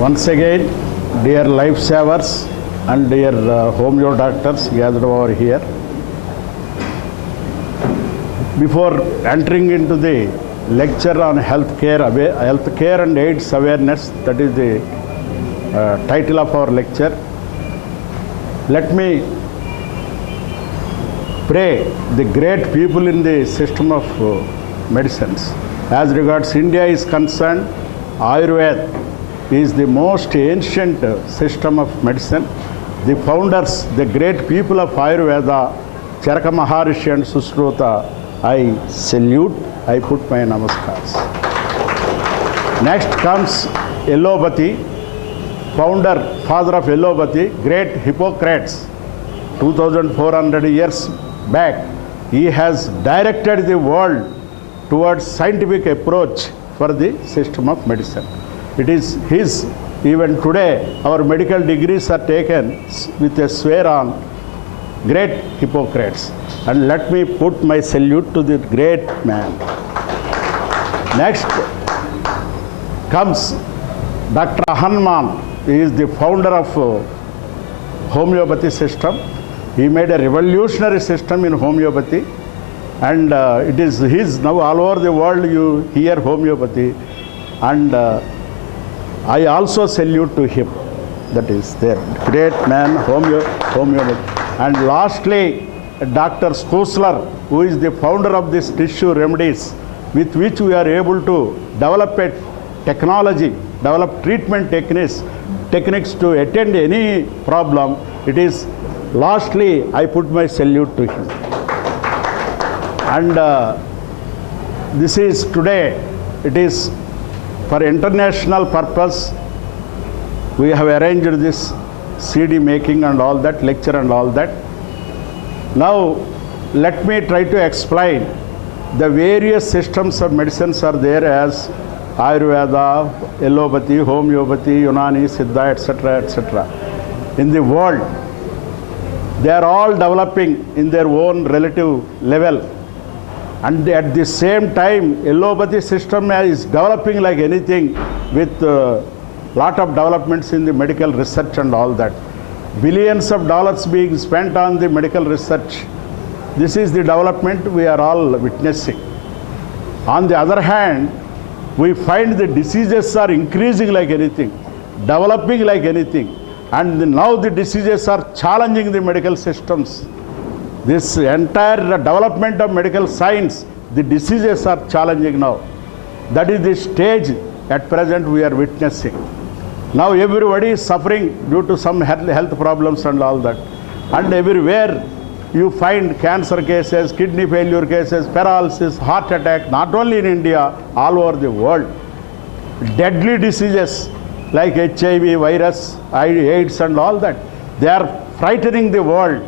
Once again, dear lifesavers and dear homeo doctors gathered over here, before entering into the lecture on healthcare and AIDS awareness, that is the title of our lecture, let me pray the great people in the system of medicines. As regards India is concerned, Ayurveda is the most ancient system of medicine. The founders, the great people of Ayurveda, Charaka Maharishi and Susruta, I salute, I put my namaskars. Next comes allopathy, father of allopathy, great Hippocrates, 2400 years back. He has directed the world towards scientific approach for the system of medicine. It is his, even today, our medical degrees are taken with a swear on great Hippocrates. And let me put my salute to the great man. Next comes Dr. Hanuman. He is the founder of homeopathy system. He made a revolutionary system in homeopathy. And it is his, now all over the world you hear homeopathy. And I also salute to him. That is there. Great man, homeopathy. And lastly, Dr. Schussler, who is the founder of this tissue remedies, with which we are able to develop a technology, develop treatment techniques to attend any problem. It is, lastly, I put my salute to him. And this is today, it is for international purpose. We have arranged this CD making and all that, lecture and all that. Now, let me try to explain the various systems of medicines are there as Ayurveda, allopathy, homeopathy, Unani, Siddha, etc., etc. In the world, they are all developing in their own relative level. And at the same time, allopathy system is developing like anything with lot of developments in the medical research and all that. Billions of dollars being spent on the medical research. This is the development we are all witnessing. On the other hand, we find the diseases are increasing like anything, developing like anything. And now the diseases are challenging the medical systems. This entire development of medical science, the diseases are challenging now. That is the stage at present we are witnessing. Now everybody is suffering due to some health problems and all that. And everywhere you find cancer cases, kidney failure cases, paralysis, heart attack, not only in India, all over the world. Deadly diseases like HIV, virus, AIDS and all that. They are frightening the world.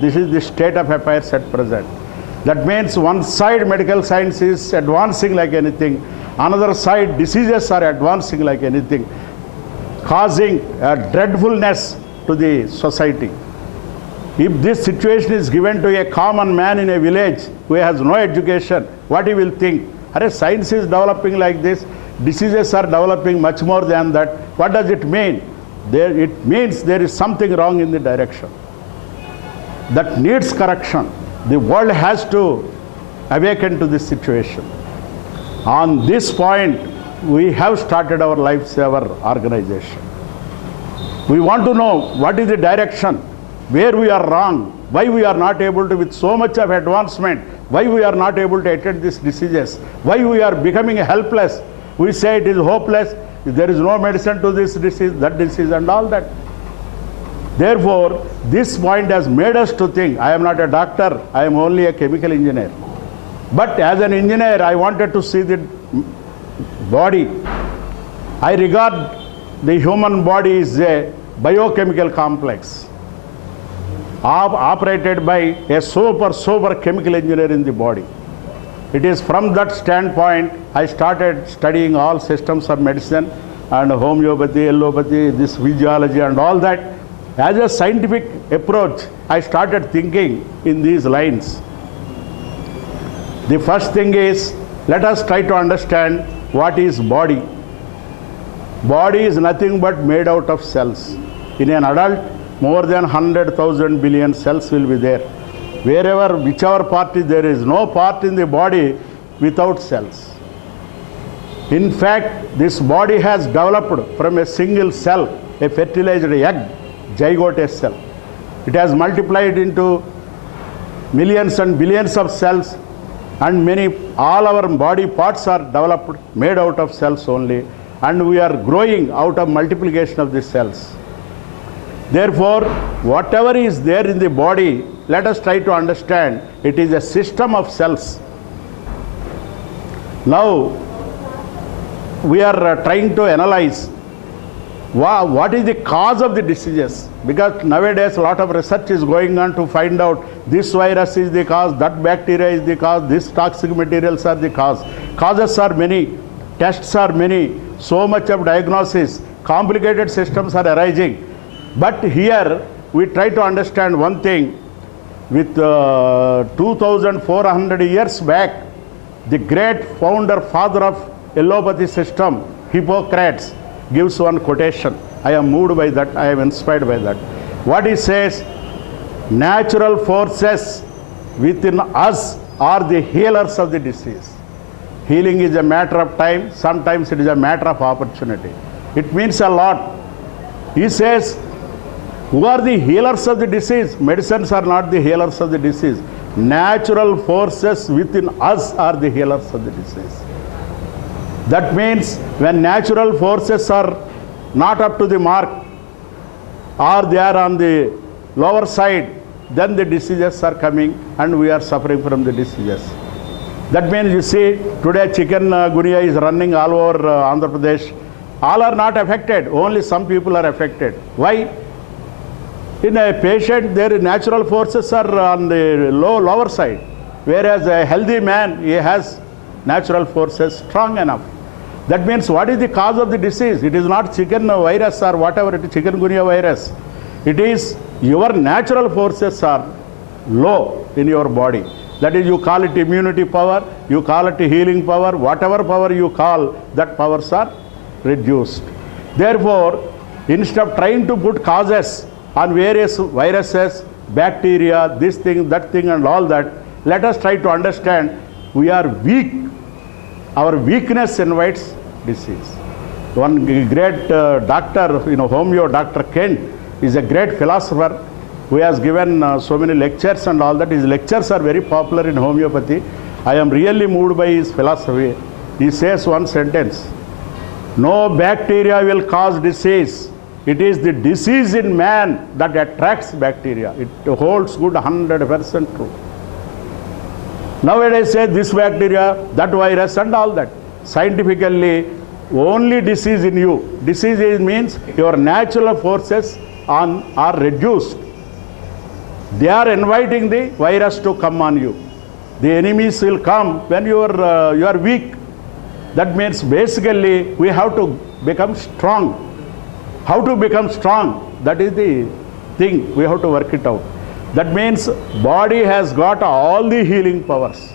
This is the state of affairs at present. That means one side medical science is advancing like anything, another side diseases are advancing like anything, causing a dreadfulness to the society. If this situation is given to a common man in a village who has no education, what he will think? Science is developing like this, diseases are developing much more than that. What does it mean? It means there is something wrong in the direction. That needs correction. The world has to awaken to this situation. On this point, we have started our Lifesaver organization. We want to know what is the direction, where we are wrong, why we are not able to, with so much of advancement, why we are not able to attend these diseases, why we are becoming helpless. We say it is hopeless, there is no medicine to this disease, that disease and all that. Therefore, this point has made us to think, I am not a doctor, I am only a chemical engineer. But as an engineer, I wanted to see the body. I regard the human body is a biochemical complex operated by a super chemical engineer in the body. It is from that standpoint I started studying all systems of medicine and homeopathy, allopathy, this physiology and all that. As a scientific approach, I started thinking in these lines. The first thing is, let us try to understand what is body. Body is nothing but made out of cells. In an adult, more than 100,000 billion cells will be there. Wherever, whichever part is there is no part in the body without cells. In fact, this body has developed from a single cell, a fertilized egg, zygote cell. It has multiplied into millions and billions of cells, and all our body parts are developed, made out of cells only, and we are growing out of multiplication of these cells. Therefore, whatever is there in the body, let us try to understand it is a system of cells. Now, we are trying to analyze what is the cause of the diseases, because nowadays a lot of research is going on to find out this virus is the cause, that bacteria is the cause, this toxic materials are the cause. Causes are many, tests are many, so much of diagnosis, complicated systems are arising. But here we try to understand one thing. With 2,400 years back, the great founder, father of allopathy system, Hippocrates, gives one quotation. I am moved by that, I am inspired by that. What he says, natural forces within us are the healers of the disease. Healing is a matter of time, sometimes it is a matter of opportunity. It means a lot. He says, who are the healers of the disease? Medicines are not the healers of the disease. Natural forces within us are the healers of the disease. That means when natural forces are not up to the mark, or they are on the lower side, then the diseases are coming and we are suffering from the diseases. That means you see today chikungunya is running all over Andhra Pradesh. All are not affected, only some people are affected. Why? In a patient, their natural forces are on the lower side, whereas a healthy man, he has natural forces strong enough. That means what is the cause of the disease? It is not chicken virus or whatever, it is chikungunya virus. It is your natural forces are low in your body. That is, you call it immunity power, you call it healing power, whatever power you call, that powers are reduced. Therefore, instead of trying to put causes on various viruses, bacteria, this thing, that thing and all that, let us try to understand we are weak. Our weakness invites disease. One great doctor, homeo, Dr. Kent, is a great philosopher who has given so many lectures and all that. His lectures are very popular in homeopathy. I am really moved by his philosophy. He says one sentence, no bacteria will cause disease. It is the disease in man that attracts bacteria. It holds good 100% true. Nowadays say this bacteria, that virus and all that. Scientifically, only disease in you. Disease means your natural forces are reduced. They are inviting the virus to come on you. The enemies will come when you are weak. That means basically we have to become strong. How to become strong? That is the thing. We have to work it out. That means body has got all the healing powers.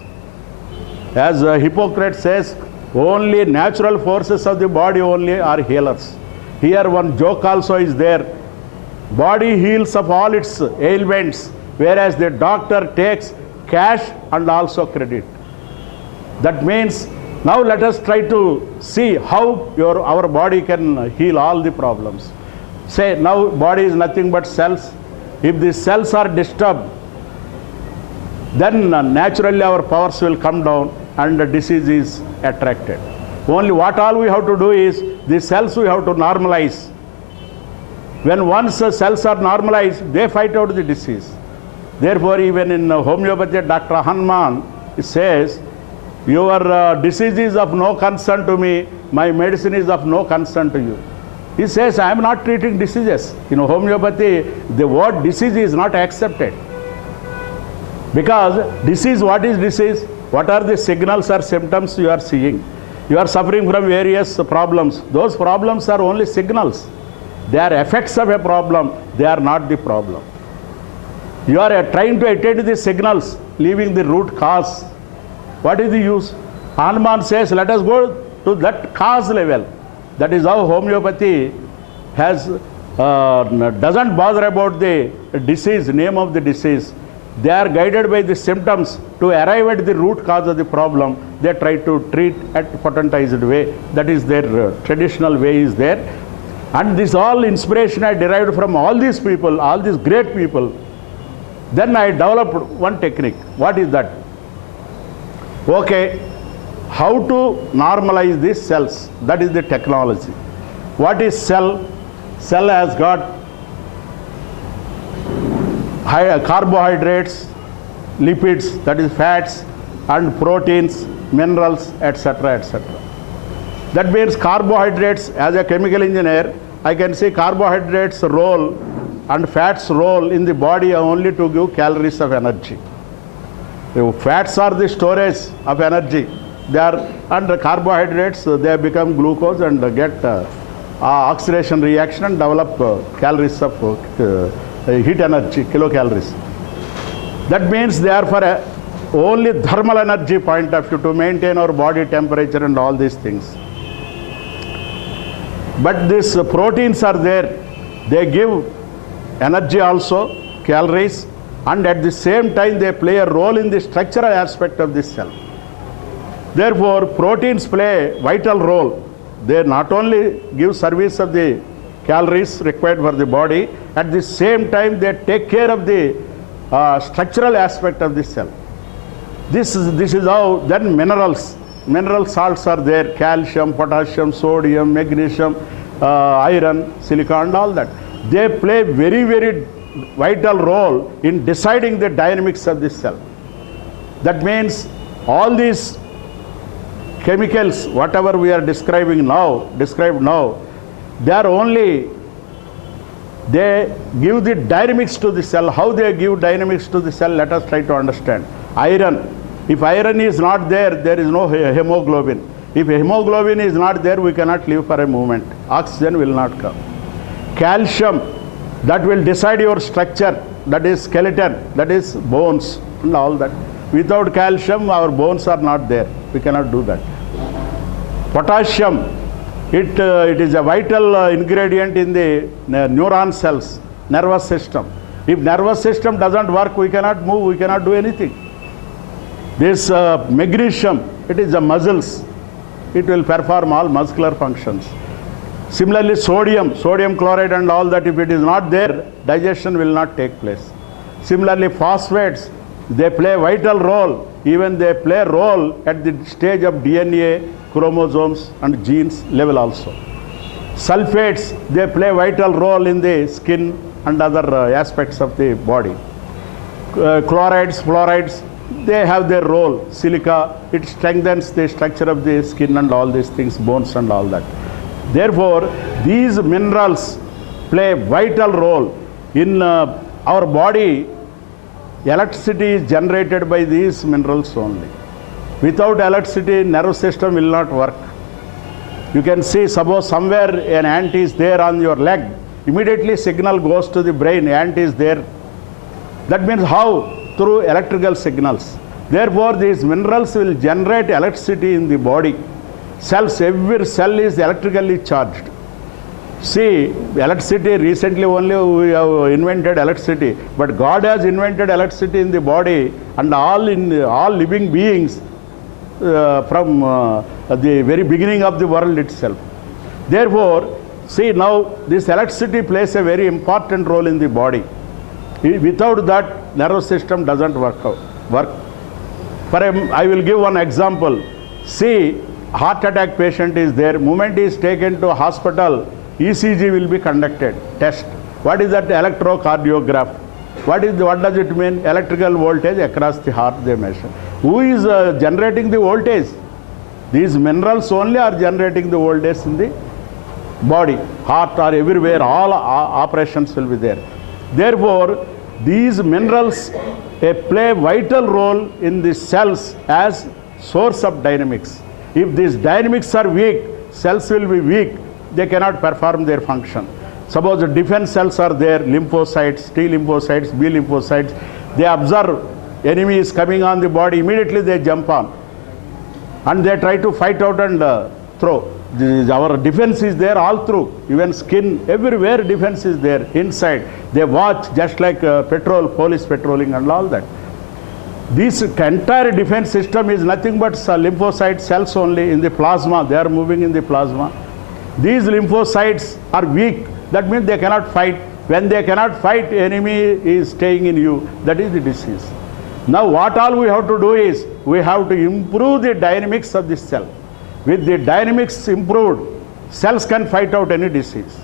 As Hippocrates says, only natural forces of the body only are healers. Here one joke also is there. Body heals of all its ailments, whereas the doctor takes cash and also credit. That means now let us try to see how our body can heal all the problems. Say now body is nothing but cells. If the cells are disturbed, then naturally our powers will come down and the disease is attracted. Only what all we have to do is the cells we have to normalize. When once the cells are normalized, they fight out the disease. Therefore, even in homeopathy, Dr. Hanuman says, your disease is of no concern to me, my medicine is of no concern to you. He says, I am not treating diseases. In homeopathy, the word disease is not accepted. Because disease, what is disease? What are the signals or symptoms you are seeing? You are suffering from various problems. Those problems are only signals. They are effects of a problem. They are not the problem. You are trying to attend the signals, leaving the root cause. What is the use? Hanuman says, let us go to that cause level. That is how homeopathy has doesn't bother about the disease, name of the disease. They are guided by the symptoms to arrive at the root cause of the problem. They try to treat at potentized way. That is their traditional way is there. And this all inspiration I derived from all these people, all these great people. Then I developed one technique. What is that? Okay, how to normalize these cells? That is the technology. What is cell? Cell has got carbohydrates, lipids, that is fats, and proteins, minerals, etc., etc. That means carbohydrates, as a chemical engineer, I can see carbohydrates role and fats role in the body only to give calories of energy. Fats are the storage of energy. They are under carbohydrates, they become glucose and get oxidation reaction and develop calories of heat energy, kilocalories. That means they are for only thermal energy point of view to maintain our body temperature and all these things. But these proteins are there. They give energy also, calories, and at the same time they play a role in the structural aspect of this cell. Therefore, proteins play a vital role. They not only give service of the calories required for the body, at the same time they take care of the structural aspect of the cell. This is how. Then minerals. Mineral salts are there: calcium, potassium, sodium, magnesium, iron, silicon, and all that. They play very, very vital role in deciding the dynamics of this cell. That means all these chemicals, whatever we are described now, they give the dynamics to the cell. How they give dynamics to the cell, let us try to understand. Iron. If iron is not there, there is no hemoglobin. If hemoglobin is not there, we cannot live for a moment. Oxygen will not come. Calcium, that will decide your structure, that is skeleton, that is bones and all that. Without calcium, our bones are not there. We cannot do that. Potassium, it is a vital ingredient in the neuron cells, nervous system. If nervous system doesn't work, we cannot move, we cannot do anything. This magnesium, it is the muscles. It will perform all muscular functions. Similarly, sodium chloride and all that, if it is not there, digestion will not take place. Similarly, phosphates, they play a vital role. Even they play a role at the stage of DNA, chromosomes and genes level also. Sulfates, they play a vital role in the skin and other aspects of the body. Chlorides, fluorides, they have their role. Silica, it strengthens the structure of the skin and all these things, bones and all that. Therefore, these minerals play a vital role in our body. Electricity is generated by these minerals only. Without electricity, nervous system will not work. You can see, suppose somewhere an ant is there on your leg, immediately signal goes to the brain, ant is there. That means how? Through electrical signals. Therefore, these minerals will generate electricity in the body. Cells, every cell is electrically charged. See, electricity, recently only we have invented electricity, but God has invented electricity in the body and all living beings from the very beginning of the world itself. Therefore, see now this electricity plays a very important role in the body. Without that, nervous system doesn't work. I will give one example. See, heart attack patient is there. Moment he is taken to hospital, ECG will be conducted, test. What is that? Electrocardiograph. What does it mean? Electrical voltage across the heart they measure. Who is generating the voltage? These minerals only are generating the voltage in the body. Heart or everywhere, all operations will be there. Therefore, These minerals play a vital role in the cells as source of dynamics. If these dynamics are weak, cells will be weak, they cannot perform their function. Suppose the defense cells are there, lymphocytes, T lymphocytes, B lymphocytes, they observe enemy is coming on the body, immediately they jump on and they try to fight out and throw. Our defense is there all through, even skin, everywhere defense is there inside. They watch just like police patrolling and all that. This entire defense system is nothing but lymphocyte cells only in the plasma. They are moving in the plasma. These lymphocytes are weak. That means they cannot fight. When they cannot fight, enemy is staying in you. That is the disease. Now what all we have to do is, we have to improve the dynamics of this cell. With the dynamics improved, cells can fight out any disease.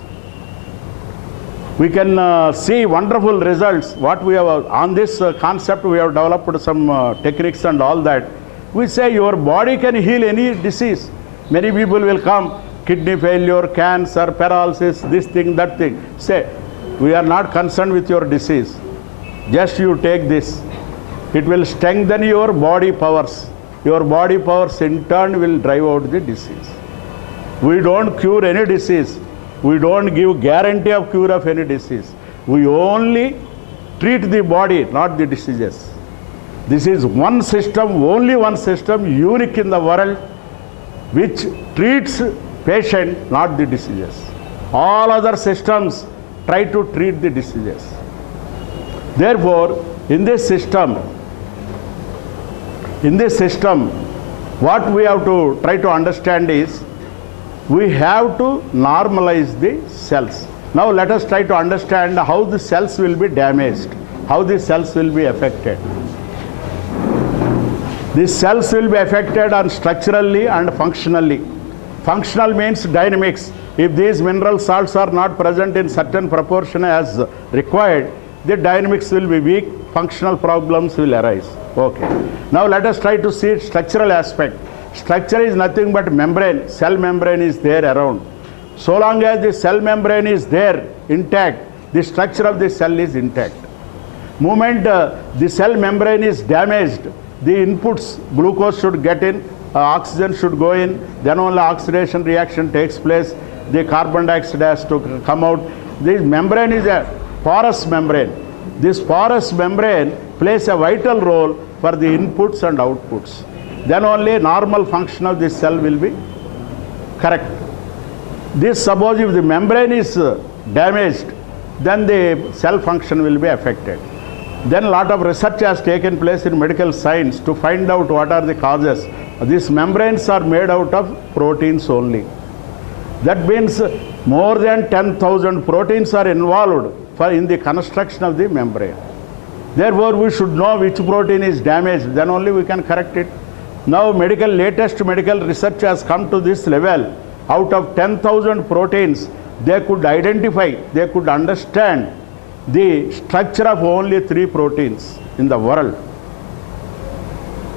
We can see wonderful results. What we have on this concept, we have developed some techniques and all that. We say your body can heal any disease. Many people will come, kidney failure, cancer, paralysis, this thing, that thing. Say, we are not concerned with your disease. Just you take this. It will strengthen your body powers. Your body powers in turn will drive out the disease. We don't cure any disease. We don't give guarantee of cure of any disease. We only treat the body, not the diseases. This is one system, only one system, unique in the world, which treats patient, not the diseases. All other systems try to treat the diseases. Therefore, in this system, what we have to try to understand is, we have to normalize the cells. Now let us try to understand how the cells will be damaged, how the cells will be affected. The cells will be affected on structurally and functionally. Functional means dynamics. If these mineral salts are not present in certain proportion as required, the dynamics will be weak, functional problems will arise. Okay. Now let us try to see structural aspect. Structure is nothing but membrane. Cell membrane is there around. So long as the cell membrane is there intact, the structure of the cell is intact. Moment the cell membrane is damaged, the inputs, glucose should get in, oxygen should go in, then only oxidation reaction takes place, the carbon dioxide has to come out. This membrane is a porous membrane. This porous membrane plays a vital role for the inputs and outputs. Then only normal function of this cell will be correct. This, suppose if the membrane is damaged, then the cell function will be affected. Then a lot of research has taken place in medical science to find out what are the causes. These membranes are made out of proteins only. That means more than 10,000 proteins are involved in the construction of the membrane. Therefore, we should know which protein is damaged, then only we can correct it. Now latest medical research has come to this level. Out of 10,000 proteins, they could identify, they could understand the structure of only 3 proteins in the world.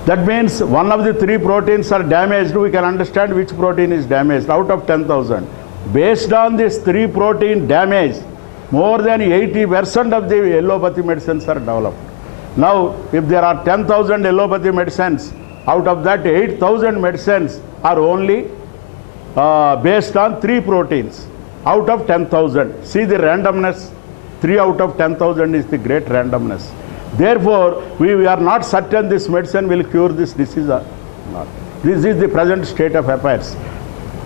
That means one of the 3 proteins are damaged, we can understand which protein is damaged out of 10,000. Based on this 3 protein damage, more than 80% of the allopathy medicines are developed. Now, if there are 10,000 allopathy medicines, out of that 8,000 medicines are only based on 3 proteins out of 10,000. See the randomness, 3 out of 10,000 is the great randomness. Therefore, we are not certain this medicine will cure this disease or not. This is the present state of affairs.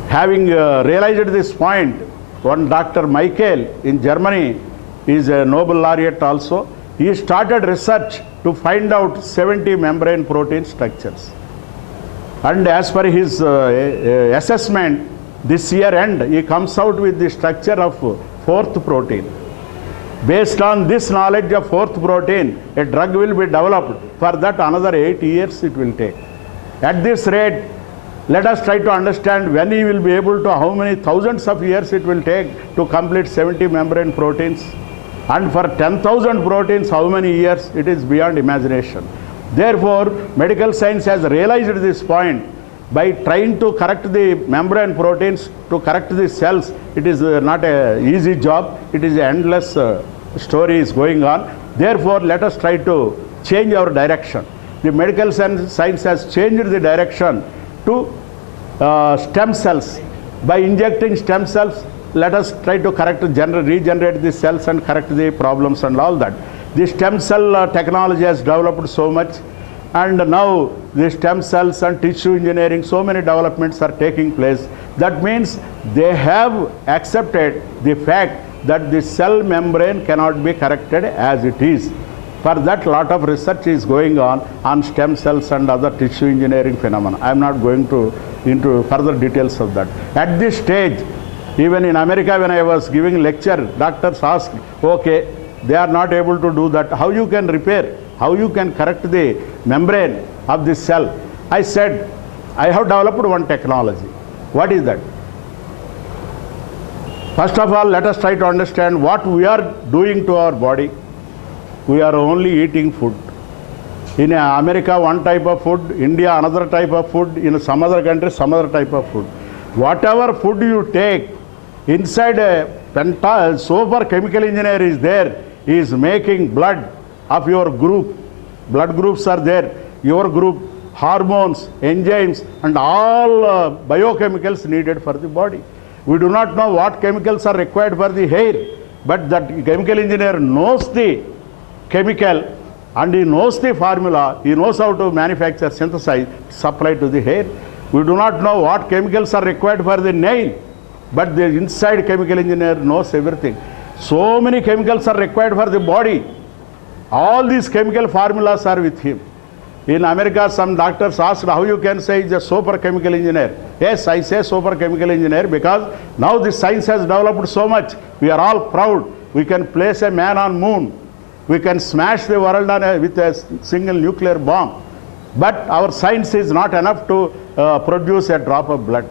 Having realized this point, one Dr. Michael in Germany is a Nobel laureate also. He started research to find out 70 membrane protein structures. And as per his assessment, this year end, he comes out with the structure of 4th protein. Based on this knowledge of 4th protein, a drug will be developed. For that, another 8 years it will take. At this rate, let us try to understand when he will be able to, how many thousands of years it will take to complete 70 membrane proteins. And for 10,000 proteins, how many years? It is beyond imagination. Therefore, medical science has realized this point. By trying to correct the membrane proteins, to correct the cells, it is not an easy job. It is an endless story is going on. Therefore, let us try to change our direction. The medical science has changed the direction to stem cells. By injecting stem cells, let us try to regenerate the cells and correct the problems and all that. The stem cell technology has developed so much, and now the stem cells and tissue engineering, so many developments are taking place. That means they have accepted the fact that the cell membrane cannot be corrected as it is. For that, lot of research is going on stem cells and other tissue engineering phenomena. I am not going into further details of that. At this stage, even in America, when I was giving lecture, doctors asked, okay, they are not able to do that. How you can repair? How you can correct the membrane of the cell? I said, I have developed one technology. What is that? First of all, let us try to understand what we are doing to our body. We are only eating food. In America, one type of food, India, another type of food, in some other countries, some other type of food. Whatever food you take, inside a super chemical engineer is there, he is making blood of your group. Blood groups are there, your group, hormones, enzymes, and all biochemicals needed for the body. We do not know what chemicals are required for the hair, but that chemical engineer knows the chemical and he knows the formula, he knows how to manufacture, synthesize, supply to the hair. We do not know what chemicals are required for the nail, but the inside chemical engineer knows everything. So many chemicals are required for the body. All these chemical formulas are with him. In America, some doctors asked how you can say he's a super chemical engineer. Yes, I say super chemical engineer because now the science has developed so much. We are all proud. We can place a man on moon. We can smash the world with a single nuclear bomb. But our science is not enough to produce a drop of blood.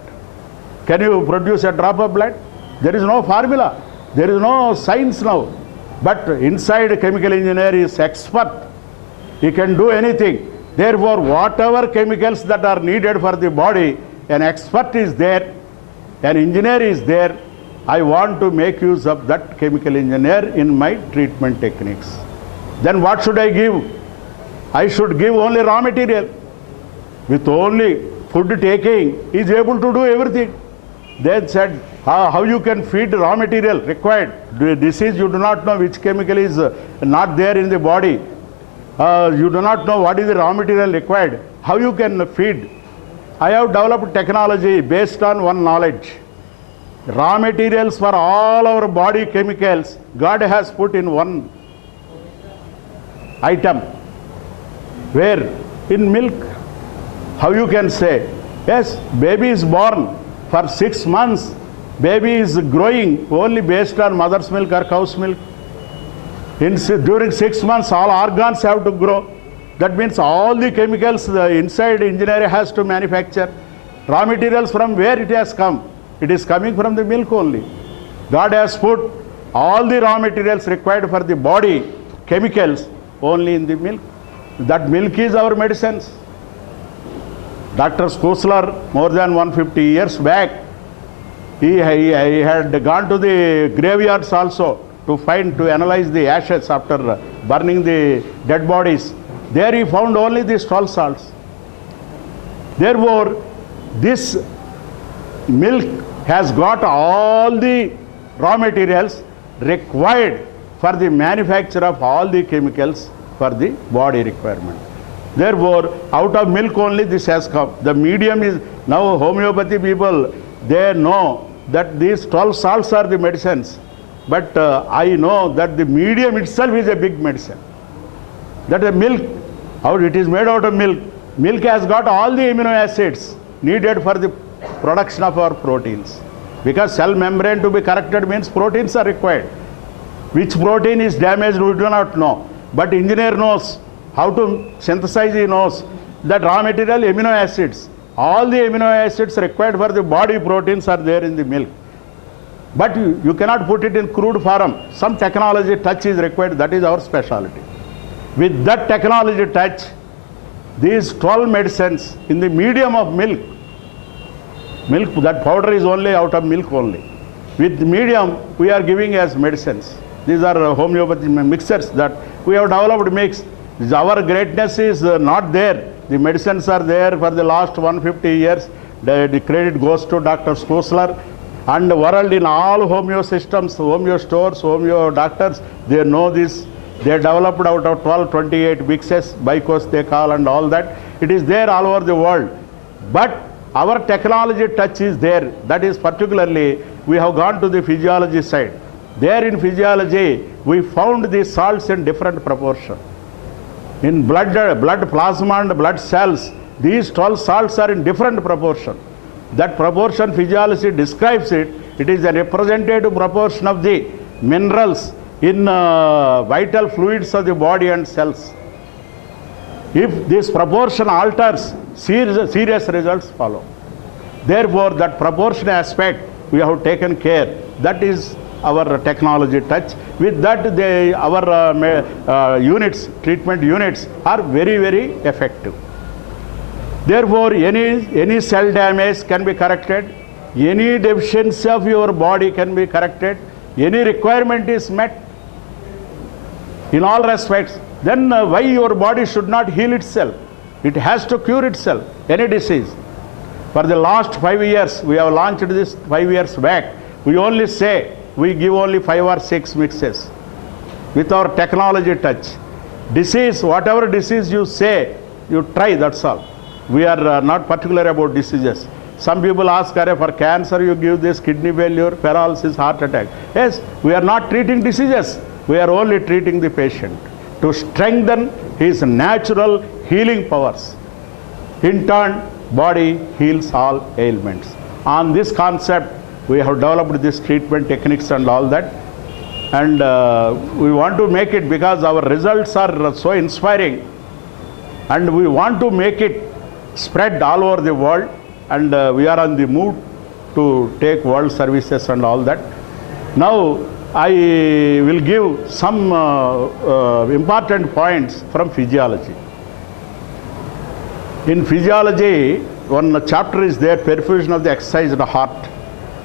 Can you produce a drop of blood? There is no formula. There is no science now. But inside a chemical engineer is expert. He can do anything. Therefore, whatever chemicals that are needed for the body, an expert is there, an engineer is there. I want to make use of that chemical engineer in my treatment techniques. Then what should I give? I should give only raw material. With only food taking, he is able to do everything. They said, how you can feed raw material required? Disease, you do not know which chemical is not there in the body. You do not know what is the raw material required. How you can feed? I have developed technology based on one knowledge. Raw materials for all our body chemicals, God has put in one item. Where? In milk. How you can say? Yes, baby is born. For 6 months, baby is growing only based on mother's milk or cow's milk. During 6 months, all organs have to grow. That means all the chemicals the inside engineer has to manufacture. Raw materials from where it has come? It is coming from the milk only. God has put all the raw materials required for the body, chemicals, only in the milk. That milk is our medicines. Dr. Skusler, more than 150 years back, he had gone to the graveyards also to analyze the ashes after burning the dead bodies. There he found only these 12 salts. Therefore, this milk has got all the raw materials required for the manufacture of all the chemicals for the body requirement. Therefore, out of milk only this has come. The medium is, now homeopathy people, they know that these 12 salts are the medicines. But I know that the medium itself is a big medicine. That the milk, how it is made out of milk. Milk has got all the amino acids needed for the production of our proteins. Because cell membrane to be corrected means proteins are required. Which protein is damaged, we do not know. But engineer knows how to synthesize, he knows that raw material amino acids. All the amino acids required for the body proteins are there in the milk. But you cannot put it in crude form. Some technology touch is required, that is our specialty. With that technology touch, these 12 medicines in the medium of milk, that powder is only out of milk only. With medium, we are giving as medicines. These are homeopathy mixtures that We have developed mix. Our greatness is not there. The medicines are there for the last 150 years. The credit goes to Dr. Schussler. And the world in all homeo systems, homeo stores, homeo doctors, they know this. They developed out of 1228 mixes, bicos they call and all that. It is there all over the world. But our technology touch is there. That is particularly, we have gone to the physiology side. There in physiology, we found the salts in different proportion. In blood plasma and blood cells, these 12 salts are in different proportion. That proportion physiology describes it. It is a representative proportion of the minerals in vital fluids of the body and cells. If this proportion alters, serious results follow. Therefore, that proportion aspect we have taken care. That is our technology touch. With that, our units, treatment units are very, very effective. Therefore, any cell damage can be corrected, any deficiency of your body can be corrected, any requirement is met in all respects. Then why your body should not heal itself? It has to cure itself, any disease. For the last 5 years, we have launched this 5 years back. We only say, we give only 5 or 6 mixes with our technology touch. Disease, whatever disease you say, you try, that's all. We are not particular about diseases. Some people ask, for cancer you give this, kidney failure, paralysis, heart attack. Yes, we are not treating diseases. We are only treating the patient to strengthen his natural healing powers. In turn, body heals all ailments. On this concept, we have developed this treatment techniques and all that. And we want to make it because our results are so inspiring. And we want to make it spread all over the world, and we are on the move to take world services and all that. Now I will give some important points from physiology. In physiology, one chapter is there, perfusion of the exercised heart.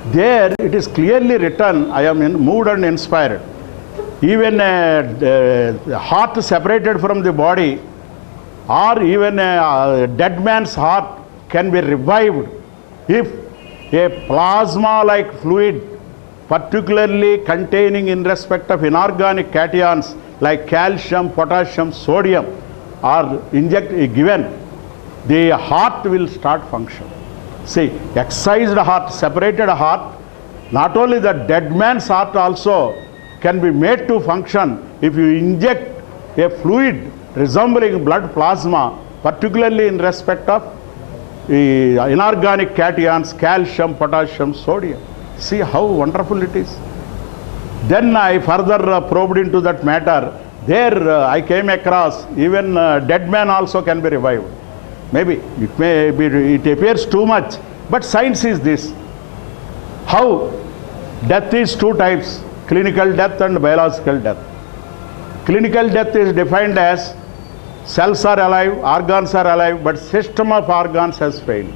There it is clearly written, I am moved and inspired. Even a heart separated from the body, or even a dead man's heart can be revived if a plasma-like fluid, particularly containing in respect of inorganic cations like calcium, potassium, sodium, are given, the heart will start function. See, excised heart, separated heart, not only the dead man's heart also can be made to function if you inject a fluid resembling blood plasma, particularly in respect of inorganic cations, calcium, potassium, sodium. See how wonderful it is. Then I further probed into that matter. There I came across even dead man also can be revived. Maybe it appears too much, but science is this. How death is 2 types, clinical death and biological death. Clinical death is defined as cells are alive, organs are alive, but system of organs has failed.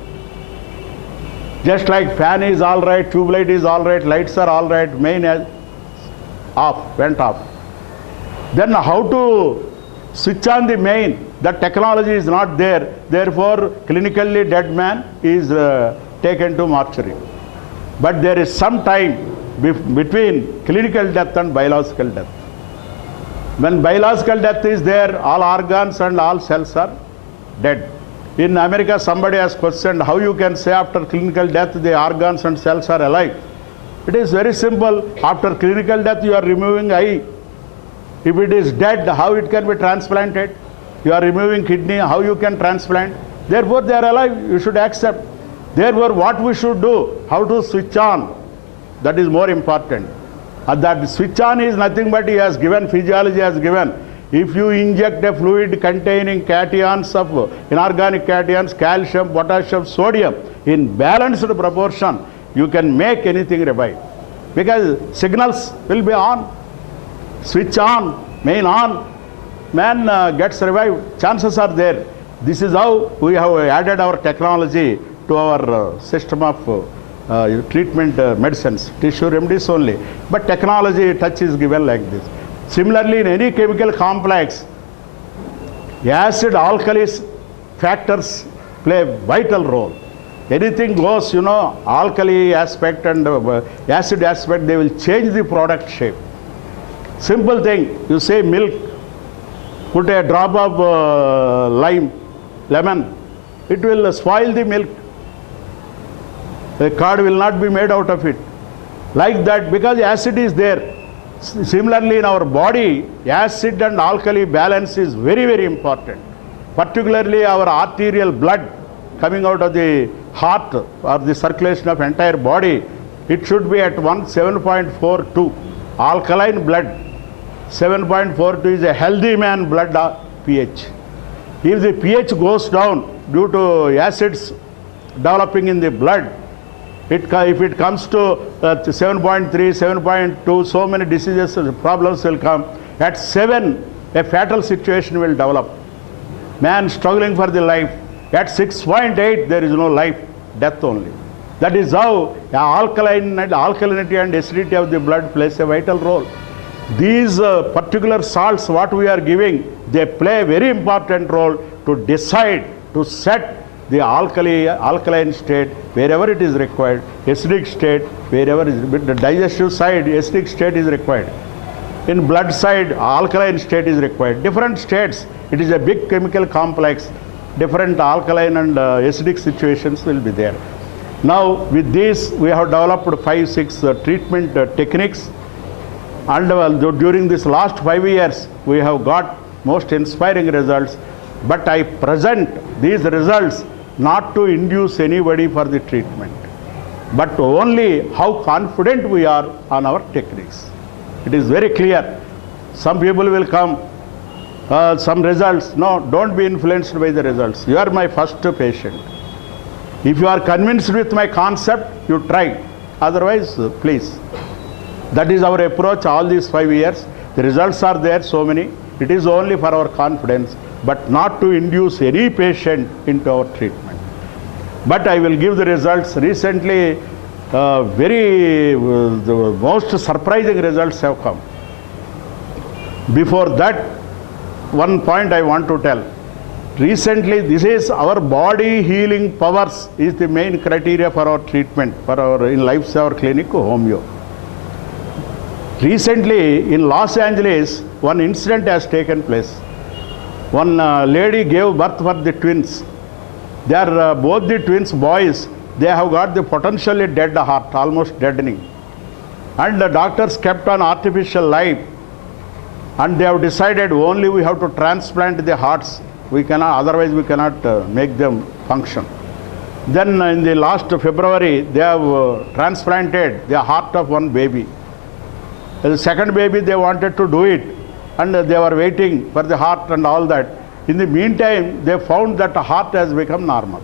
Just like fan is all right, tube light is all right, lights are all right, main is off, went off. Then how to switch on the main? That technology is not there. Therefore, clinically dead man is taken to mortuary. But there is some time between clinical death and biological death. When biological death is there, all organs and all cells are dead. In America, somebody has questioned how you can say after clinical death the organs and cells are alive. It is very simple. After clinical death, you are removing eye. If it is dead, how it can be transplanted? You are removing kidney, how you can transplant? Therefore, they are alive. You should accept. Therefore, what we should do, how to switch on, that is more important. That switch on is nothing but he has given, physiology has given. If you inject a fluid containing cations of inorganic cations, calcium, potassium, sodium in balanced proportion, you can make anything revive. Because signals will be on. Switch on, main on, man gets revived. Chances are there. This is how we have added our technology to our system of treatment medicines, tissue remedies only. But technology touch is given like this. Similarly, in any chemical complex, acid alkali factors play a vital role. Anything goes, alkali aspect and acid aspect, they will change the product shape. Simple thing, you say milk, put a drop of lemon, it will spoil the milk. The curd will not be made out of it. Like that, because acid is there. Similarly, in our body, acid and alkali balance is very, very important. Particularly our arterial blood coming out of the heart or the circulation of entire body, it should be at 7.42. Alkaline blood, 7.42 is a healthy man blood pH. If the pH goes down due to acids developing in the blood, if it comes to 7.3, 7.2, so many diseases, problems will come. At 7, a fatal situation will develop. Man struggling for the life. At 6.8, there is no life, death only. That is how alkalinity and acidity of the blood plays a vital role. These particular salts, what we are giving, they play a very important role to decide, to set the alkaline state wherever it is required, acidic state wherever it is, the digestive side, acidic state is required. In blood side, alkaline state is required. Different states, it is a big chemical complex, different alkaline and acidic situations will be there. Now with this, we have developed 5-6 treatment techniques, and during this last 5 years, we have got most inspiring results, but I present these results not to induce anybody for the treatment, but only how confident we are on our techniques. It is very clear. Some people will come, some results. No, don't be influenced by the results. You are my first patient. If you are convinced with my concept, you try. Otherwise, please. That is our approach all these 5 years. The results are there, so many. It is only for our confidence, but not to induce any patient into our treatment. But I will give the results. Recently, the most surprising results have come. Before that, one point I want to tell. Recently, this is our body healing powers is the main criteria for our treatment, for our in lifesaverclinic homeo. Recently, in Los Angeles, one incident has taken place. One lady gave birth for the twins. They are both the twins boys. They have got the potentially dead heart, almost deadening. And the doctors kept on artificial life, and they have decided only we have to transplant the hearts. We cannot, otherwise we cannot make them function. Then in the last February, they have transplanted the heart of one baby. The second baby, they wanted to do it, and they were waiting for the heart and all that. In the meantime, they found that the heart has become normal.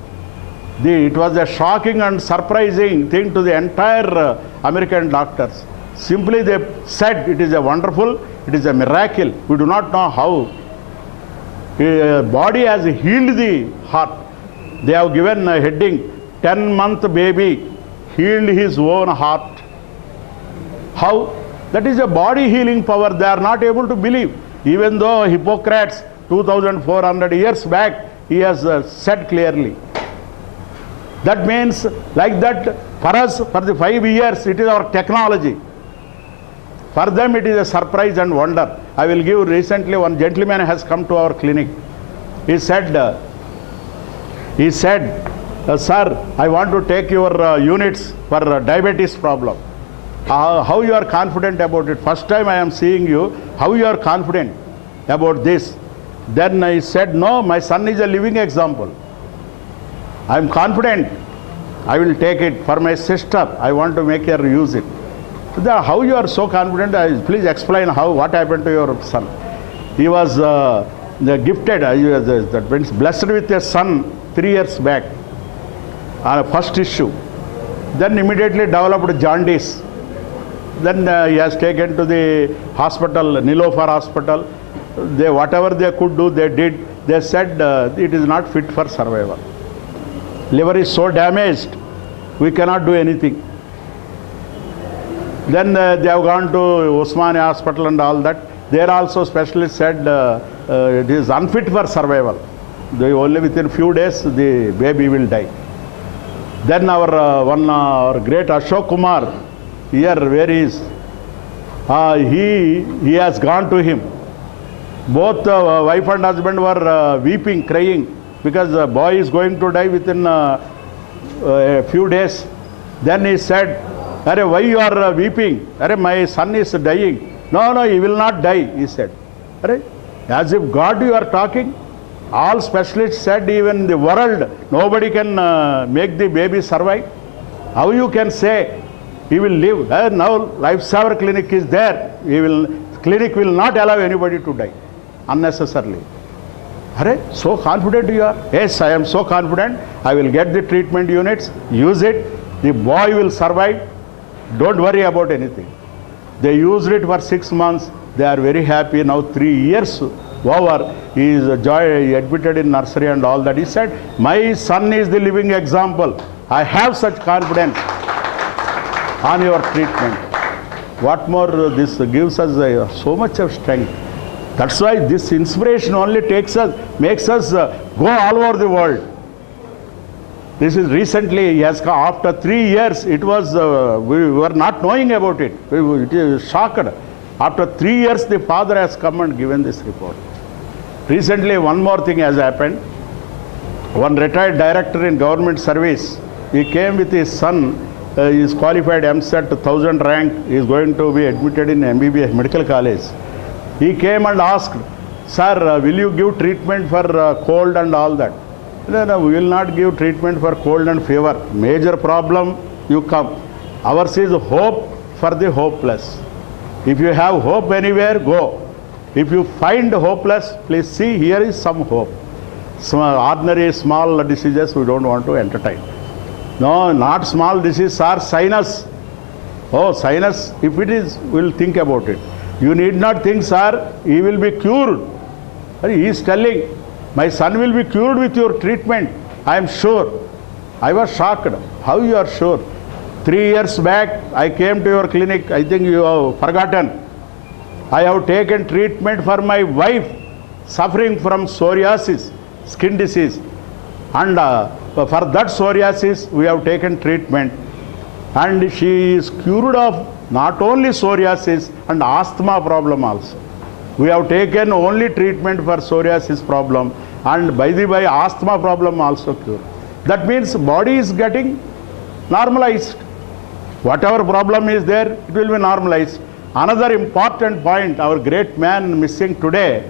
It was a shocking and surprising thing to the entire American doctors. Simply they said it is a wonderful, it is a miracle. We do not know how. Body has healed the heart. They have given a heading, 10-month baby healed his own heart. How? That is a body healing power. They are not able to believe. Even though Hippocrates, 2,400 years back, he has said clearly. That means, like that, for us, for the 5 years, it is our technology. For them, it is a surprise and wonder. I will give recently, one gentleman has come to our clinic. He said, sir, I want to take your units for diabetes problem. How you are confident about it? First time I am seeing you. How you are confident about this? Then I said, no, my son is a living example. I am confident. I will take it for my sister. I want to make her use it. How you are so confident? Please explain what happened to your son. He was gifted, that means blessed with a son 3 years back on a first issue. Then immediately developed jaundice. Then he has taken to the hospital, Nilofer hospital. Whatever they could do, they did. They said it is not fit for survival. Liver is so damaged, we cannot do anything. Then they have gone to Osmania hospital and all that. There also specialists said it is unfit for survival. Only within few days the baby will die. Then our great Ashok Kumar, here where he is, he has gone to him. Both wife and husband were weeping, crying, because the boy is going to die within a few days. Then he said, "Arey, why you are weeping? Arey, my son is dying." No, he will not die, he said. Arey, as if God you are talking. All specialists said, even in the world, nobody can make the baby survive. How you can say he will live? Now Lifesaver Clinic is there. Clinic will not allow anybody to die unnecessarily. Arey, so confident you are? Yes, I am so confident. I will get the treatment units, use it. The boy will survive. Don't worry about anything. They used it for 6 months. They are very happy. Now 3 years over, he is admitted in nursery and all that. He said, my son is the living example. I have such confidence on your treatment. What more, this gives us so much of strength. That's why this inspiration only makes us go all over the world. This is recently, he has come after 3 years. It was, we were not knowing about it. It is shocked. After 3 years, the father has come and given this report. Recently, one more thing has happened. One retired director in government service, he came with his son. He is qualified MSET 1000 rank. He is going to be admitted in MBBS medical college. He came and asked, "Sir, will you give treatment for cold and all that?" No, we will not give treatment for cold and fever. Major problem, you come. Ours is hope for the hopeless. If you have hope anywhere, go. If you find hopeless, please see, here is some hope. Ordinary small diseases we don't want to entertain. No, not small disease, are sinus. Oh, sinus, if it is, we will think about it. You need not think, sir, he will be cured. He is telling, my son will be cured with your treatment. I am sure. I was shocked. How you are sure? 3 years back, I came to your clinic. I think you have forgotten. I have taken treatment for my wife suffering from psoriasis, skin disease. And for that psoriasis, we have taken treatment. And she is cured of not only psoriasis and asthma problem also. We have taken only treatment for psoriasis problem, and by the way, asthma problem also cured. That means body is getting normalized. Whatever problem is there, it will be normalized. Another important point, our great man missing today,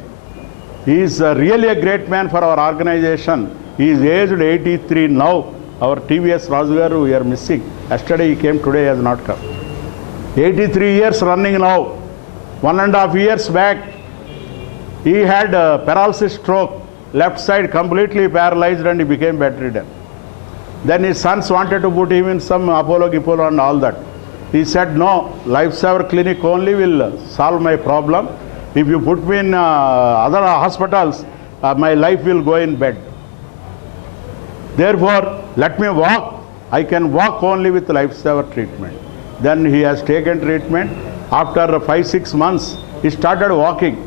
he is really a great man for our organization. He is aged 83 now. Our TVS Rajugaru, we are missing. Yesterday he came, today he has not come. 83 years running now. 1.5 years back, he had paralysis stroke, left side completely paralyzed, and he became bedridden. Then his sons wanted to put him in some Apollo and all that. He said, no, Lifesaver Clinic only will solve my problem. If you put me in other hospitals, my life will go in bed. Therefore, let me walk. I can walk only with Lifesaver treatment. Then he has taken treatment. After 5-6 months, he started walking.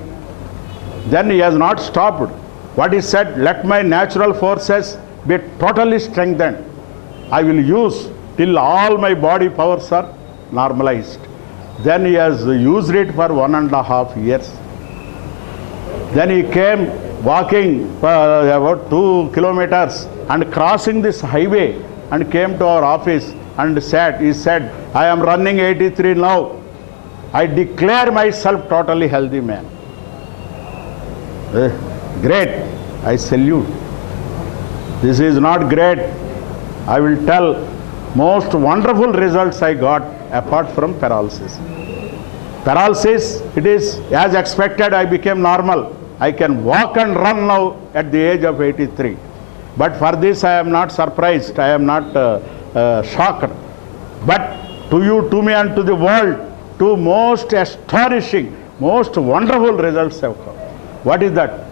Then he has not stopped. What he said, let my natural forces be totally strengthened. I will use till all my body powers are normalized. Then he has used it for 1.5 years. Then he came walking about 2 kilometers and crossing this highway and came to our office and sat. He said, I am running 83 now. I declare myself totally healthy man. Great. I salute. This is not great. I will tell most wonderful results I got apart from paralysis. Paralysis, it is as expected, I became normal. I can walk and run now at the age of 83. But for this I am not surprised, I am not shocked. But to you, to me and to the world, two most astonishing, most wonderful results have come. What is that?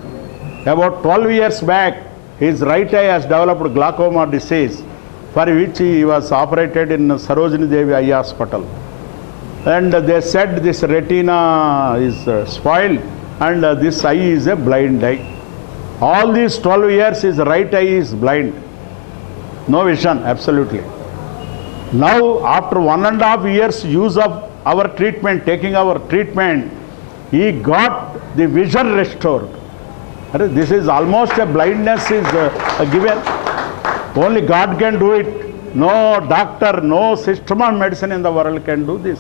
About 12 years back, his right eye has developed glaucoma disease, for which he was operated in Sarojini Devi Eye Hospital. and they said this retina is spoiled and this eye is a blind eye. All these 12 years his right eye is blind. No vision, absolutely. Now after 1.5 years use of our treatment, taking our treatment, he got the vision restored. This is almost a blindness is given. Only God can do it. No doctor, no system of medicine in the world can do this.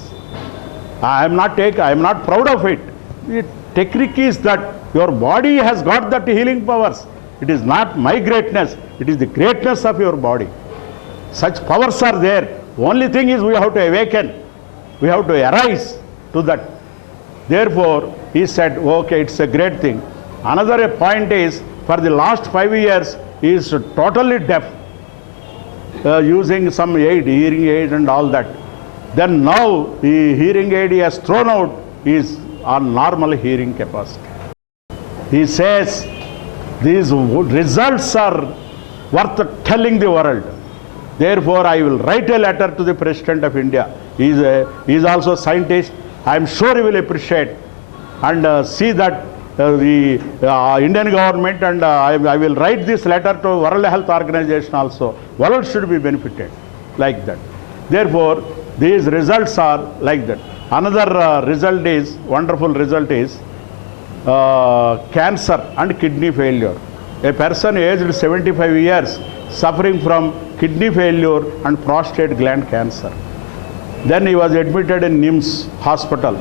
I am not proud of it. The technique is that your body has got that healing powers. It is not my greatness. It is the greatness of your body. Such powers are there. Only thing is we have to awaken. We have to arise to that. Therefore, he said, okay, it's a great thing. Another point is, for the last 5 years, he is totally deaf, using some aid, hearing aid and all that. Then now, the hearing aid he has thrown out is on normal hearing capacity. He says, these results are worth telling the world. Therefore, I will write a letter to the President of India. He is also a scientist. I am sure he will appreciate and see that the Indian government and I will write this letter to World Health Organization also. World should be benefited like that. Therefore, these results are like that. Another result is, wonderful result is cancer and kidney failure. A person aged 75 years suffering from kidney failure and prostate gland cancer. Then he was admitted in NIMS hospital,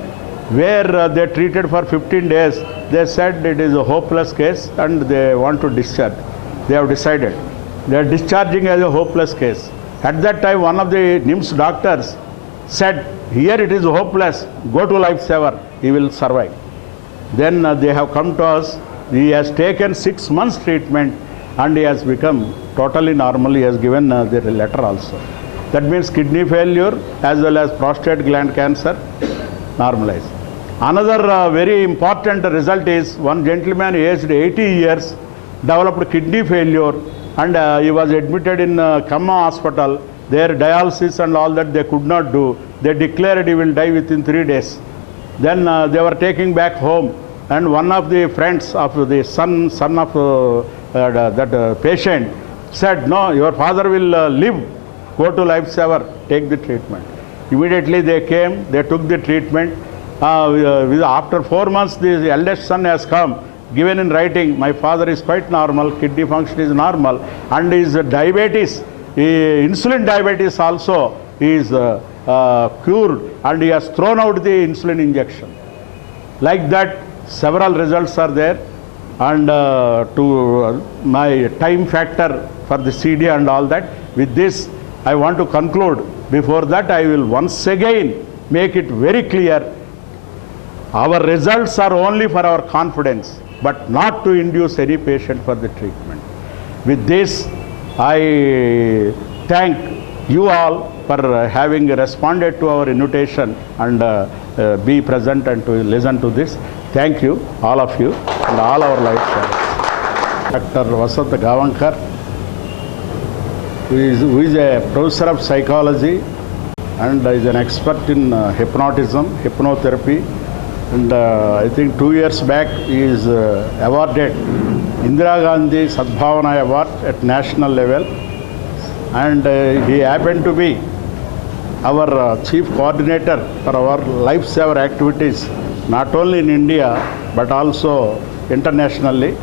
where they treated for 15 days. They said it is a hopeless case and they want to discharge. They have decided. They are discharging as a hopeless case. At that time, one of the NIMS doctors said, here it is hopeless, go to Lifesaver, he will survive. Then they have come to us. He has taken 6 months treatment and he has become totally normal. He has given the letter also. That means kidney failure as well as prostate gland cancer normalized. Another very important result is one gentleman aged 80 years developed kidney failure and he was admitted in Khamma hospital. Their dialysis and all that they could not do. They declared he will die within 3 days. Then they were taking back home, and one of the friends of the son of that patient said, no, your father will live. Go to Lifesaver, take the treatment. Immediately they came, they took the treatment. After 4 months, the eldest son has come, given in writing, my father is quite normal, kidney function is normal, and his diabetes, insulin diabetes also is cured, and he has thrown out the insulin injection. Like that, several results are there, and to my time factor for the CD and all that, with this I want to conclude. Before that, I will once again make it very clear, our results are only for our confidence, but not to induce any patient for the treatment. With this, I thank you all for having responded to our invitation and be present and to listen to this. Thank you, all of you, and all our lifesavers. Dr. Vasant Gavankar, who is a professor of psychology and is an expert in hypnotism, hypnotherapy, and I think 2 years back he is awarded Indira Gandhi Sadbhavana Award at national level, and he happened to be our chief coordinator for our Lifesaver activities, not only in India but also internationally.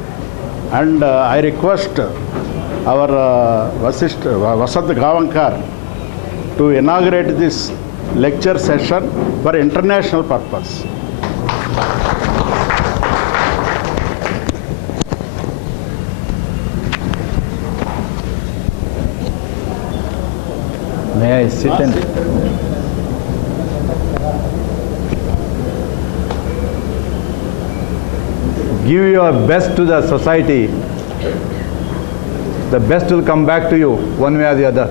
And I request our Vasant Gavankar to inaugurate this lecture session for international purpose. May I sit and give your best to the society? The best will come back to you one way or the other.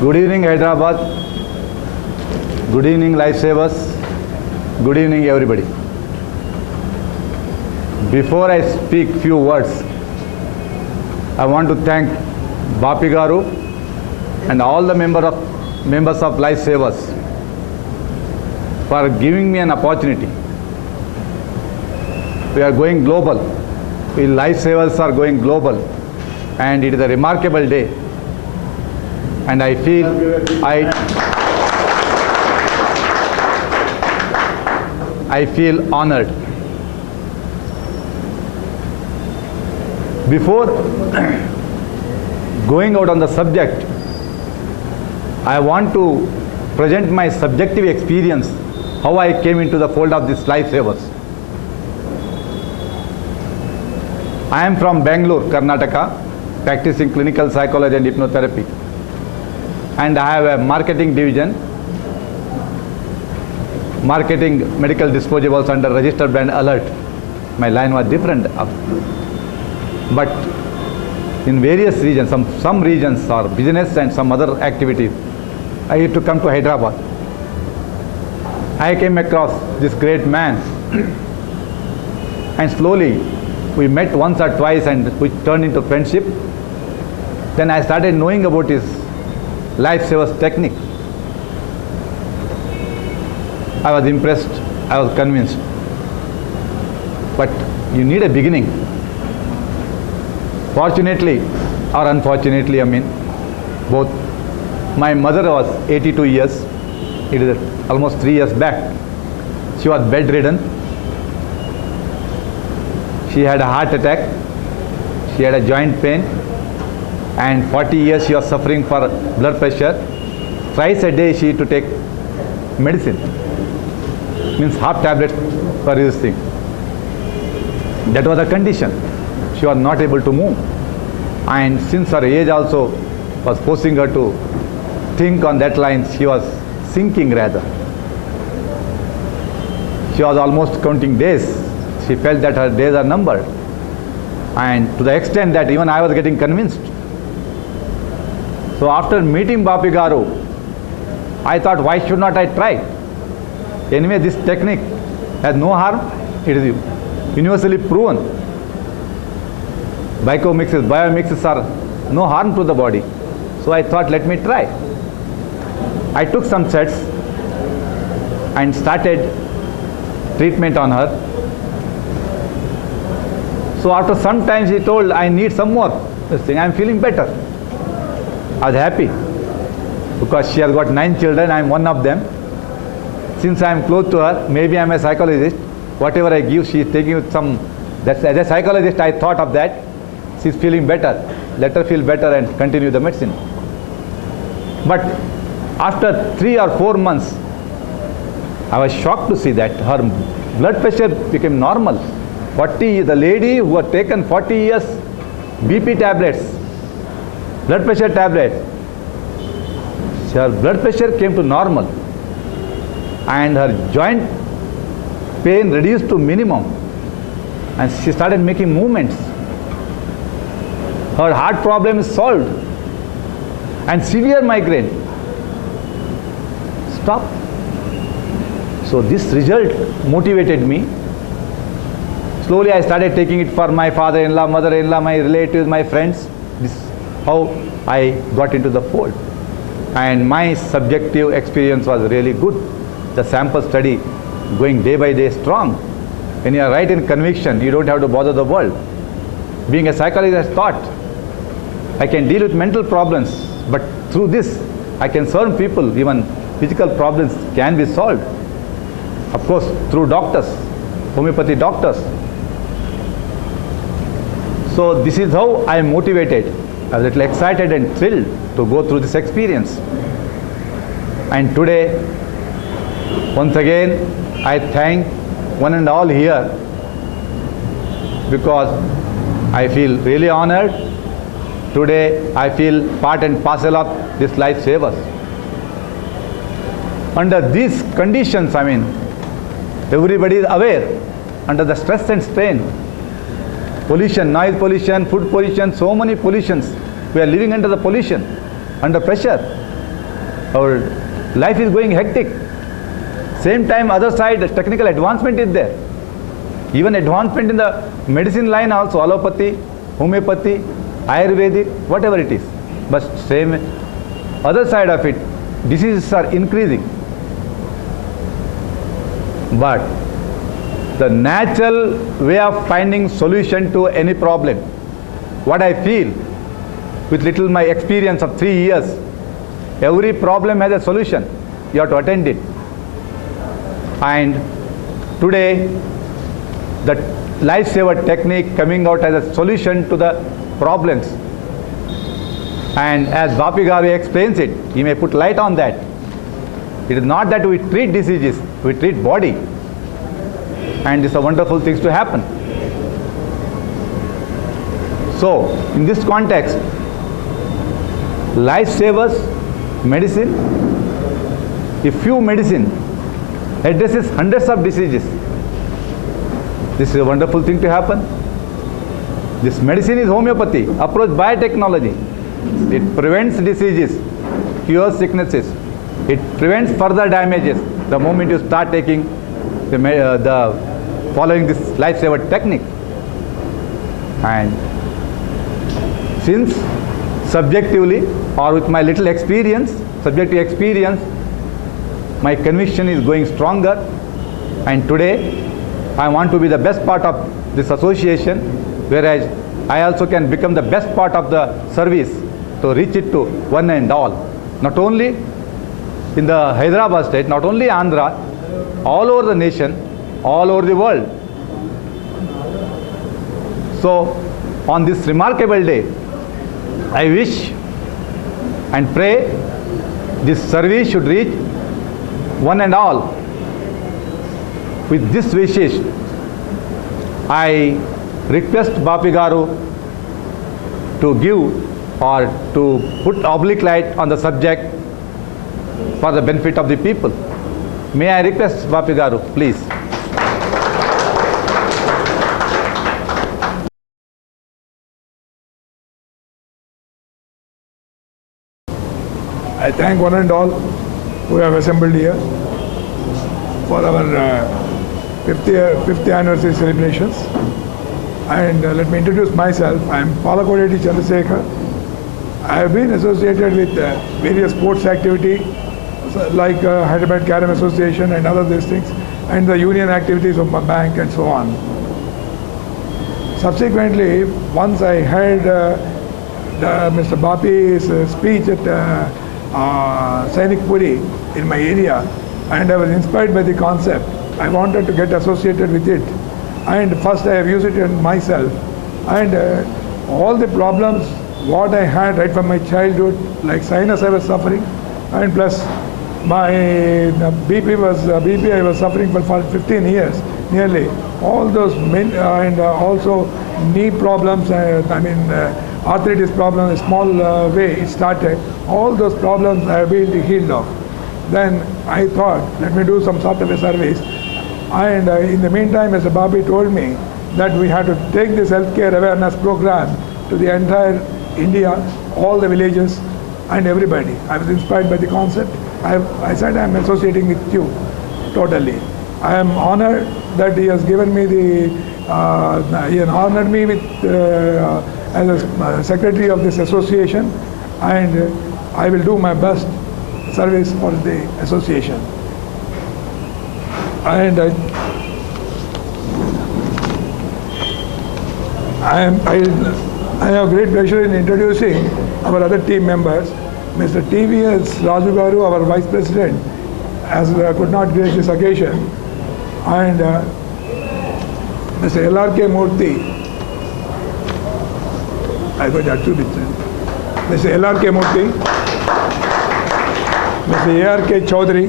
Good evening, Hyderabad. Good evening, Lifesavers. Good evening, everybody. Before I speak few words, I want to thank Bapi Garu and all the members of members of Lifesavers, for giving me an opportunity. We are going global. We Lifesavers are going global, and it is a remarkable day. And I feel I feel honored. Before going out on the subject, I want to present my subjective experience, how I came into the fold of these Lifesavers. I am from Bangalore, Karnataka, practicing clinical psychology and hypnotherapy. And I have a marketing division, marketing medical disposables under registered brand Alert. My line was different. But in various regions, some regions are business and some other activities, I had to come to Hyderabad. I came across this great man and slowly we met once or twice and we turned into friendship. Then I started knowing about his Lifesavers technique. I was impressed, I was convinced. But you need a beginning. Fortunately or unfortunately, both. My mother was 82 years. It is almost 3 years back. She was bedridden. She had a heart attack. She had a joint pain. And 40 years she was suffering for blood pressure. Thrice a day she had to take medicine. Means half tablets for this thing. That was a condition. She was not able to move. And since her age also was forcing her to think on that line, she was sinking rather. She was almost counting days. She felt that her days are numbered. And to the extent that even I was getting convinced. So after meeting Bapi Garu, I thought, why should not I try? Anyway, this technique has no harm. It is universally proven. Biomixes are no harm to the body. So I thought, let me try. I took some sets and started treatment on her. So after some time she told, I need some more this thing. I am feeling better. I was happy because she has got 9 children. I am one of them. Since I am close to her, maybe I am a psychologist. Whatever I give, she is taking with some. As a psychologist, I thought of that. She is feeling better. Let her feel better and continue the medicine. But after 3 or 4 months, I was shocked to see that her blood pressure became normal. The lady who had taken 40 years BP tablets, blood pressure tablets, her blood pressure came to normal and her joint pain reduced to minimum and she started making movements. Her heart problem is solved and severe migraine stopped. So this result motivated me. Slowly I started taking it for my father-in-law, mother-in-law, my relatives, my friends. This is how I got into the fold. And my subjective experience was really good. The sample study going day by day strong. When you are right in conviction, you don't have to bother the world. Being a psychologist, I thought I can deal with mental problems, but through this I can serve people. Even physical problems can be solved. Of course, through doctors, homeopathy doctors. So this is how I am motivated. I was a little excited and thrilled to go through this experience. And today, once again, I thank one and all here because I feel really honored. Today, I feel part and parcel of this Lifesavers. Under these conditions, everybody is aware, under the stress and strain, pollution, noise pollution, food pollution, so many pollutions. We are living under the pollution, under pressure. Our life is going hectic. Same time, other side, the technical advancement is there. Even advancement in the medicine line also, allopathy, homeopathy, Ayurvedic, whatever it is. But same, other side of it, diseases are increasing. But the natural way of finding solution to any problem, what I feel with little my experience of 3 years, every problem has a solution. You have to attend it. And today, the lifesaver technique coming out as a solution to the problems. And as Bapi Garu explains it, he may put light on that. It is not that we treat diseases, we treat body. And these are wonderful things to happen. So, in this context, lifesavers, medicine, a few medicine addresses hundreds of diseases. This is a wonderful thing to happen. This medicine is homeopathy, approached by technology. It prevents diseases, cures sicknesses. It prevents further damages the moment you start taking following this lifesaver technique. And since subjectively or with my little experience, subjective experience, my conviction is going stronger, and today I want to be the best part of this association, whereas I also can become the best part of the service to reach it to one and all. Not only in the Hyderabad state, not only Andhra, all over the nation, all over the world. So, on this remarkable day, I wish and pray this service should reach one and all. With this wishes, I request Bapi Garu to give or to put oblique light on the subject for the benefit of the people. May I request Bapi Garu, please. I thank one and all who have assembled here for our 50th anniversary celebrations. And let me introduce myself. I am Palakodeti Chandrasekhar. I have been associated with various sports activity like Hyderabad Carom Association and other these things, and the union activities of my bank and so on. Subsequently, once I heard Mr. Bapi's speech at Sainik Puri in my area, and I was inspired by the concept. I wanted to get associated with it, and first I have used it in myself, and all the problems what I had right from my childhood, like sinus I was suffering, and plus my BP I was suffering for 15 years nearly. All those and also knee problems, arthritis problems, small way it started. All those problems I have been healed of. Then I thought, let me do some sort of a service. And in the meantime, Mr. Bapi told me that we had to take this healthcare awareness program to the entire India, all the villages and everybody. I was inspired by the concept. I said I am associating with you totally. I am honored that he has given me he has honored me with as a secretary of this association, and I will do my best service for the association. And I have great pleasure in introducing our other team members. Mr. TVS Raju Garu, our Vice President, could not grace this occasion, and Mr. LRK Murthy. I got that too, Mr. LRK Murthy, Mr. ARK Chaudhary,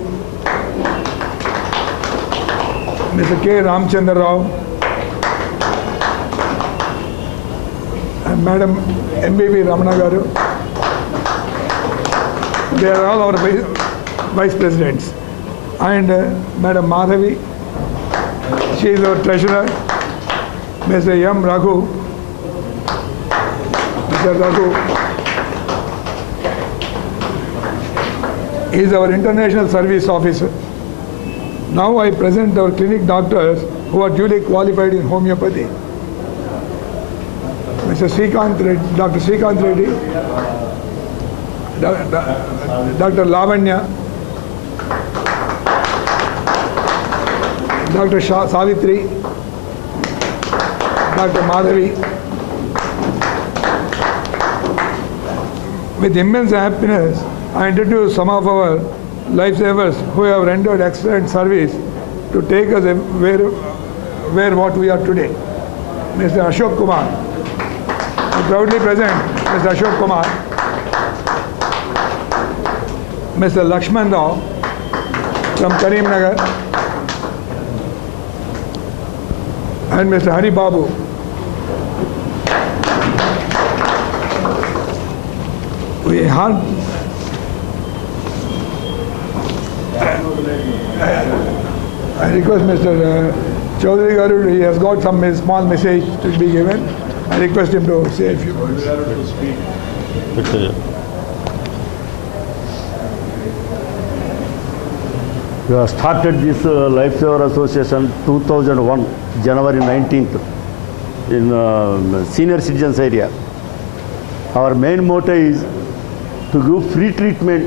Mr. K. Ramchandra Rao, and Madam MBB Ramana Garu. They are all our vice presidents. And Madam Madhavi, she is our treasurer. Mr. M. Raghu, Mr. Raghu is our international service officer. Now I present our clinic doctors who are duly qualified in homeopathy. Mr. Srikanth Reddy, Dr. Srikanth Reddy, Dr. Lavanya, Dr. Savitri, Dr. Madhavi. With immense happiness, I introduce some of our lifesavers who have rendered excellent service to take us where what we are today. Mr. Ashok Kumar. I proudly present Mr. Ashok Kumar, Mr. Lakshman Rao from Karimnagar, and Mr. Hari Babu. We had I request Mr. Chaudhary Garu, he has got some small message to be given. I request him to say a few words. We have started this Lifesaver Association 2001, January 19th, in senior citizens area. Our main motto is to give free treatment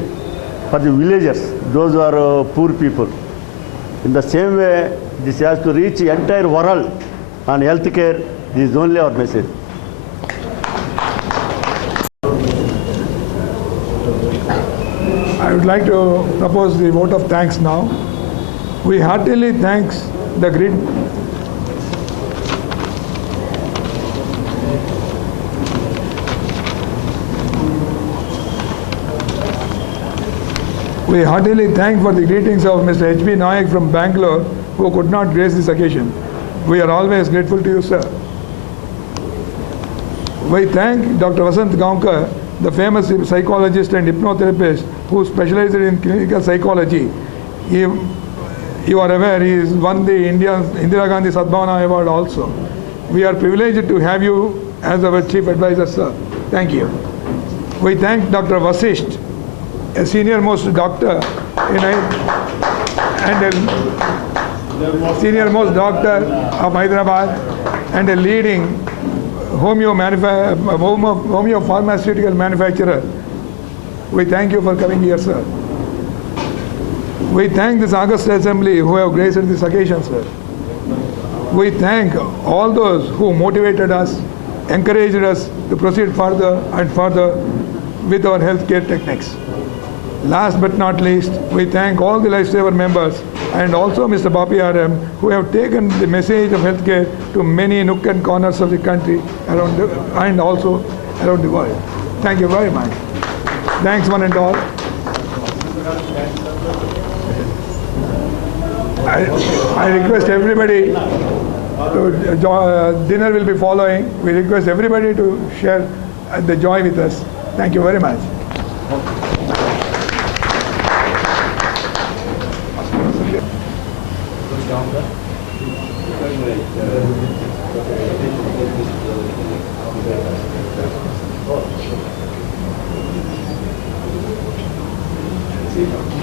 for the villagers, those who are poor people. In the same way, this has to reach the entire world on healthcare. This is only our message. I would like to propose the vote of thanks now. We heartily thanks the grid. We heartily thank for the greetings of Mr. H.B. Nayak from Bangalore, who could not grace this occasion. We are always grateful to you, sir. We thank Dr. Vasant Gaonkar, the famous psychologist and hypnotherapist who specialized in clinical psychology. You are aware he has won the Indira Gandhi Sadbhavana Award also. We are privileged to have you as our chief advisor, sir. Thank you. We thank Dr. Vasisht, a senior most doctor senior most doctor of Hyderabad and a leading homeo pharmaceutical manufacturer. We thank you for coming here, sir. We thank this August Assembly who have graced this occasion, sir. We thank all those who motivated us, encouraged us to proceed further and further with our healthcare techniques. Last but not least, we thank all the Lifesaver members and also Mr. Bapi RM who have taken the message of healthcare to many nook and corners of the country and also around the world. Thank you very much. Thanks one and all. I request everybody to dinner will be following. We request everybody to share the joy with us. Thank you very much. See you.